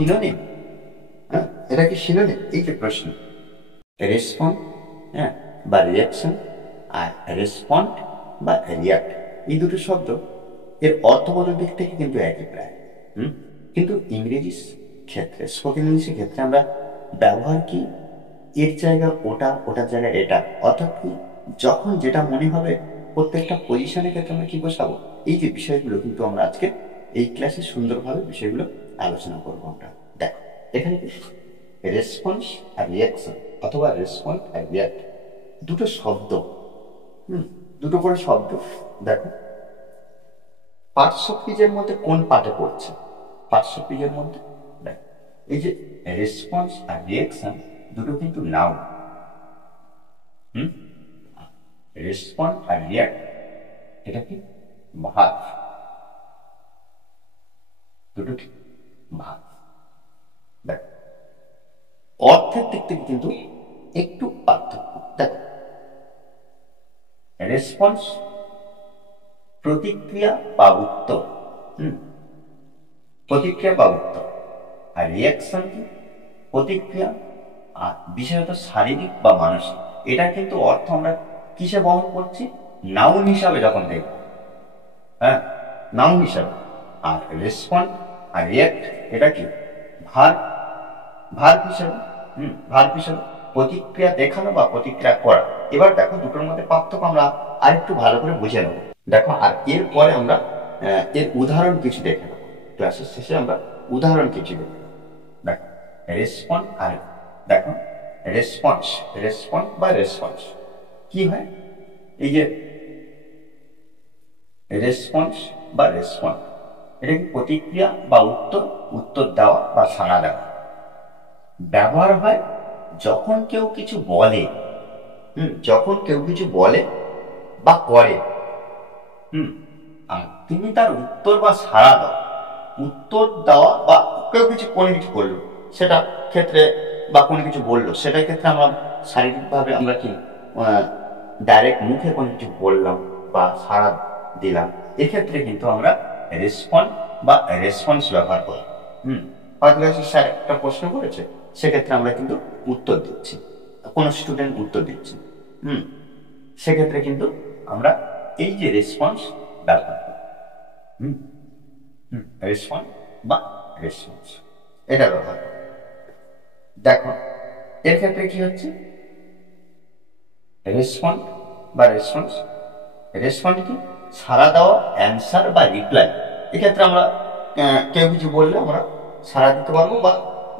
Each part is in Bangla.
সিনোনিম? হ্যাঁ, এটা কি সিনোনিম? এই যে প্রশ্ন, রেসপন্ড, হ্যাঁ, বা রিয়াকশন, আর রেসপন্ড বা রিয়াক্ট, এই দুটো শব্দ এর অর্থগত দিক থেকে কিন্তু একই প্রায়। কিন্তু ইংরেজি ক্ষেত্রে, স্পোকেন ইংলিশের ক্ষেত্রে আমরা ব্যবহার কি এর জায়গায় ওটা, ওটার জায়গায় এটা, অর্থাৎ কি যখন যেটা মনে হবে প্রত্যেকটা পজিশনের ক্ষেত্রে আমরা কি বসাবো, এই যে বিষয়গুলো কিন্তু আমরা আজকে এই ক্লাসে সুন্দরভাবে বিষয়গুলো আলোচনা করবো আমরা। দেখো এখানে রেসপন্স আর রিয়াকশন অথবা রেসপন্ড আর রিয়াক্ট দুটো শব্দ, দুটো করে শব্দ। দেখো পার্শ্বক্রিয়ার মধ্যে কোন পার্টে পড়ছে? পার্শ্বক্রিয়ার মধ্যে দেখো এই যে রেসপন্স আর রিয়াকশন দুটো কিন্তু নাউন। রেসপন্ড আর রিয়াক্ট এটা কি ভার্ব, দুটো কি ভার্ব। দেখো অর্থের দিক থেকে কিন্তু একটু পার্থক্য। দেখো রেসপন্স প্রতিক্রিয়া বা উত্তর, প্রতিক্রিয়া বা উত্তর, আর রিয়াকশন কি প্রতিক্রিয়া আর বিশেষত শারীরিক বা মানসিক। এটা কিন্তু অর্থ আমরা কিসে বহন করছি? নাউন হিসাবে যখন দেখব, হ্যাঁ, নাউন হিসাবে। আর রেসপন্ড আর রিয়াক্ট এটা কি ভার্ব, ভার্ব হিসাবে, ভার্ব হিসাবে প্রতিক্রিয়া দেখানো বা প্রতিক্রিয়া করা। এবার দেখো দুটোর মধ্যে পার্থক্য আমরা আরেকটু ভালো করে বুঝে নেব। দেখো আর এরপরে আমরা এর উদাহরণ কিছু দেখে নেব, ক্লাসের শেষে আমরা উদাহরণ কিছু দেখে নেব। দেখো রেসপন্ড আর দেখো রেসপন্স, রেসপন্ড বা রেসপন্স কি হয়? এই যে রেসপন্স বা রেসপন্ড এটা কি প্রতিক্রিয়া বা উত্তর, উত্তর দেওয়া বা সাড়া দেওয়া। ব্যবহার হয় যখন কেউ কিছু বলে, যখন কেউ কিছু বলে বা করে, আর তুমি তার উত্তর বা সাড়া দাও। উত্তর দেওয়া বা কেউ কিছু কোনো কিছু করলো সেটা ক্ষেত্রে বা কোনো কিছু বললো সেটার ক্ষেত্রে আমরা শারীরিকভাবে আমরা কি ডাইরেক্ট মুখে কোনো কিছু বললাম বা সাড়া দিলাম, এক্ষেত্রে কিন্তু আমরা রেসপন্ড বা রেসপন্স ব্যবহার করি। হয়তো স্যার একটা প্রশ্ন করেছে, সেক্ষেত্রে আমরা কিন্তু উত্তর দিচ্ছি, কোনো স্টুডেন্ট উত্তর দিচ্ছে, সেক্ষেত্রে কিন্তু আমরা এই যে রেসপন্স ব্যবহার করি, রেসপন্স বা রেসপন্স এটা ব্যবহার করি। দেখো এর ক্ষেত্রে কি হচ্ছে? রেসপন্ড বা রেসপন্স, রেসপন্ড কি সাড়া দেওয়া, অ্যান্সার বা রিপ্লাই। এক্ষেত্রে আমরা কেউ কিছু বললে আমরা সাড়া দিতে পারবো বা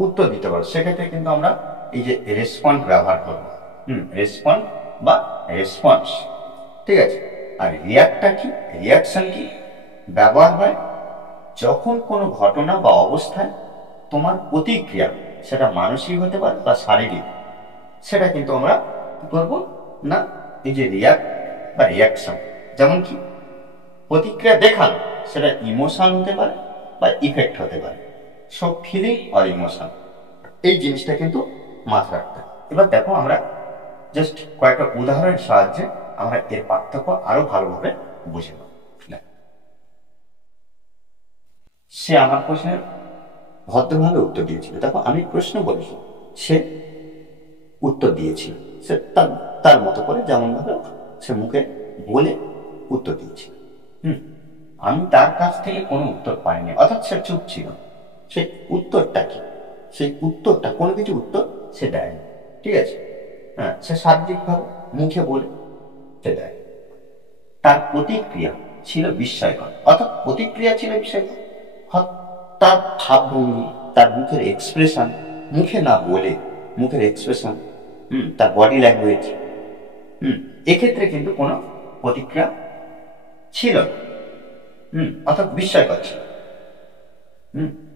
উত্তর দিতে পারবো, সেক্ষেত্রে কিন্তু আমরা এই যে রেসপন্ড ব্যবহার করবো, রেসপন্ড বা রেসপন্স, ঠিক আছে। আর রিয়াক্টটা কি, রিয়াকশন কি ব্যবহার হয় যখন কোনো ঘটনা বা অবস্থায় তোমার প্রতিক্রিয়া, সেটা মানসিক হতে পারে বা শারীরিক, সেটা কিন্তু আমরা কি করবো না এই যে রিয়াক্ট বা রিয়াকশন। যেমন কি প্রতিক্রিয়া দেখানো, সেটা ইমোশন হতে পারে বা ইফেক্ট হতে পারে। সব ফিলিং আর ইমোশন, এই জিনিসটা কিন্তু মাথায় রাখতে হবে। এবার দেখো আমরা জাস্ট কয়েকটা উদাহরণের সাহায্যে আমরা এর পার্থক্য আরো ভালোভাবে বুঝে নেব। সে আমার প্রশ্নের ভদ্রভাবে উত্তর দিয়েছিল। দেখো আমি প্রশ্ন বলেছি, সে উত্তর দিয়েছিল, সে তার মতো করে যেমন ভাবে সে মুখে বলে উত্তর দিয়েছিল। আমি তার কাছ থেকে কোনো উত্তর পাইনি, অর্থাৎ সে চুপ ছিল। সেই উত্তরটা কি? সেই উত্তরটা কোনো কিছু উত্তর সে দেয়নি, ঠিক আছে। হ্যাঁ, সে শারীরিকভাবে মুখে বলে সে দেয়। তার প্রতিক্রিয়া ছিল বিস্ময়কর, অর্থাৎ প্রতিক্রিয়া ছিল বিস্ময়কর। তার ভাবভঙ্গি, তার মুখের এক্সপ্রেশন, মুখে না বলে মুখের এক্সপ্রেশন, তার বডি ল্যাঙ্গুয়েজ, এক্ষেত্রে কিন্তু কোনো প্রতিক্রিয়া ছিল, অর্থাৎ বিস্ময়কর ছিল,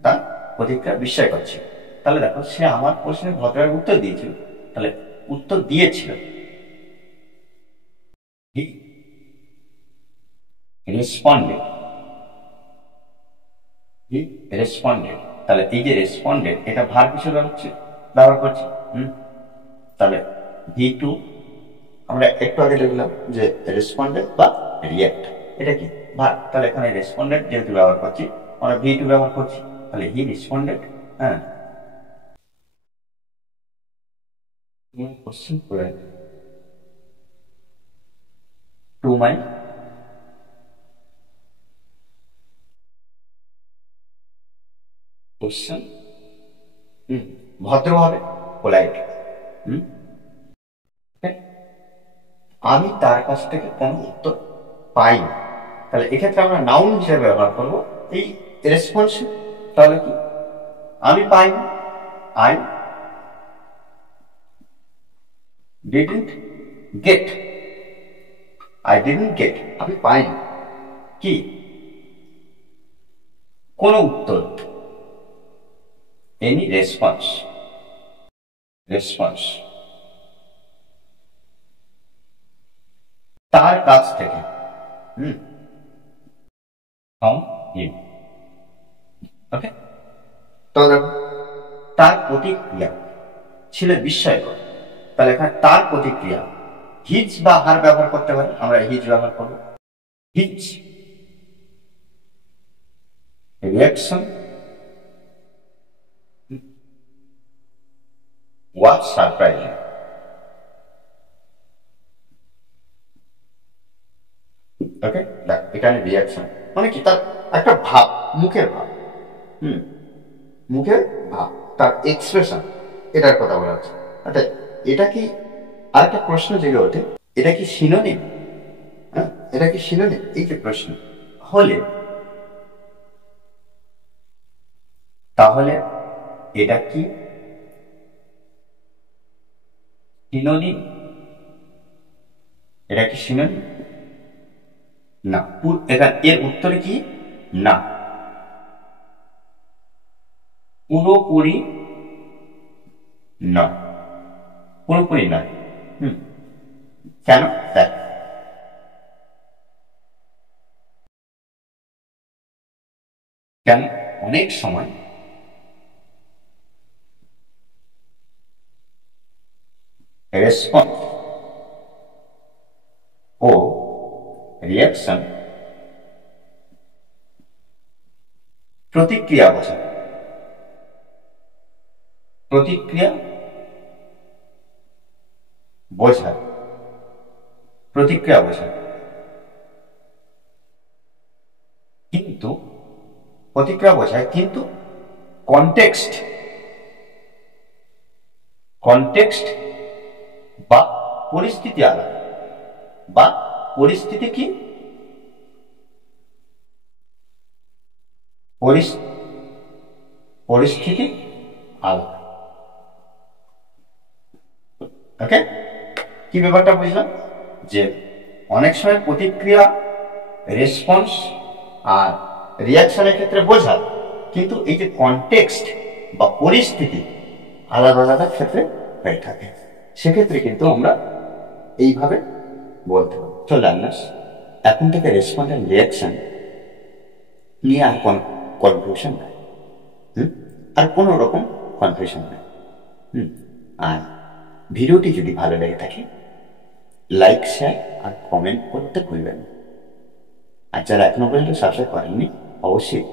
তার প্রতিক্রিয়া বিস্ময়কর ছিল। তাহলে দেখো সে আমার প্রশ্নের ভদ্রভাবে উত্তর দিয়েছিল, তাহলে উত্তর দিয়েছিল, রেসপন্ডেড, রেসপন্ডেড। তাহলে এই যে রেসপন্ডেড এটা ভার্ব হিসেবে ব্যবহার করছি। তাহলে V2 আমরা একটু আগে দেখলাম যে রেসপন্ডেড বা রিয়াক্ট, এটা কি ভার্ব। তাহলে এখানে রেসপন্ডেড যেহেতু ব্যবহার করছি, আমরা V2 ব্যবহার করছি, তাহলে হি রেসপন্ডেড, হ্যাঁ, কোশ্চেন করে টু মাই কোশ্চেন, ভদ্রভাবে, পোলাইট, আমি তার কাছ থেকে কোনো উত্তর পাইনি। তাহলে এক্ষেত্রে আমরা নাউন হিসেবে ব্যবহার করবো এই রেসপন্সিভ। তাহলে কি, আমি পাইনি, I didn't gate, I didn't gate, আমি পাইনি কি কোনো উত্তর, এনি রেসপন্স, রেসপন্স তার কাছ থেকে, from him, ওকে। তো দেখো তার প্রতিক্রিয়া ছিল বিস্ময়কর। তাহলে এখানে তার প্রতিক্রিয়া, হিজ বা হার ব্যবহার করতে পারি, আমরা হিজ ব্যবহার করবো। His reaction was surprising. Okay, দেখ এখানে রিয়াকশন মানে কি, তার একটা ভাব, মুখের ভাব, মুখের ভাব, তার এক্সপ্রেশন, এটার কথা বলা হচ্ছে। অর্থাৎ এটা কি, আরেকটা প্রশ্ন জেগে ওঠে, এটা কি সিনোনিম? হ্যাঁ, এটা কি সিনোনিম? এই যে প্রশ্ন হলে, তাহলে এটা কি সিনোনিম? এটা কি সিনোনিম? না, এর উত্তরে কি না, পুরোপুরি নয়, পুরোপুরি নয়। কেন? দেখ, কেন অনেক সময় রেসপন্স ও রিয়াকশন প্রতিক্রিয়া বোঝায়, প্রতিক্রিয়া বোঝায়, প্রতিক্রিয়া বোঝায়, কিন্তু প্রতিক্রিয়া বোঝায়, কিন্তু কনটেক্সট, কনটেক্সট বা পরিস্থিতি আলাদা, বা পরিস্থিতি কি, পরিস্থিতি আলাদা। ওকে, কি ব্যাপারটা বুঝলাম, যে অনেক সময় প্রতিক্রিয়া, রেসপন্স আর রিয়াকশনের ক্ষেত্রে বোঝায়, কিন্তু এই যে কনটেক্সট বা পরিস্থিতি আলাদা আলাদা ক্ষেত্রে হয়ে থাকে, সেক্ষেত্রে কিন্তু আমরা এইভাবে বলতে পারি। তো লার্নার্স, এখন থেকে রেসপন্স এন্ড রিয়াকশন নিয়ে আর কোনো কনফিউশন নাই, আর কোনো রকম কনফিউশন নাই। আর ভিডিওটি যদি ভালো লেগে থাকে, লাইক, শেয়ার আর কমেন্ট করতে ভুলবেন না। আর যারা এখনো পর্যন্ত সাবস্ক্রাইব করেননি, অবশ্যই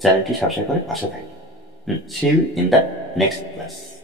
চ্যানেলটি সাবস্ক্রাইব করে পাশে থাকবেন। See you in the next class.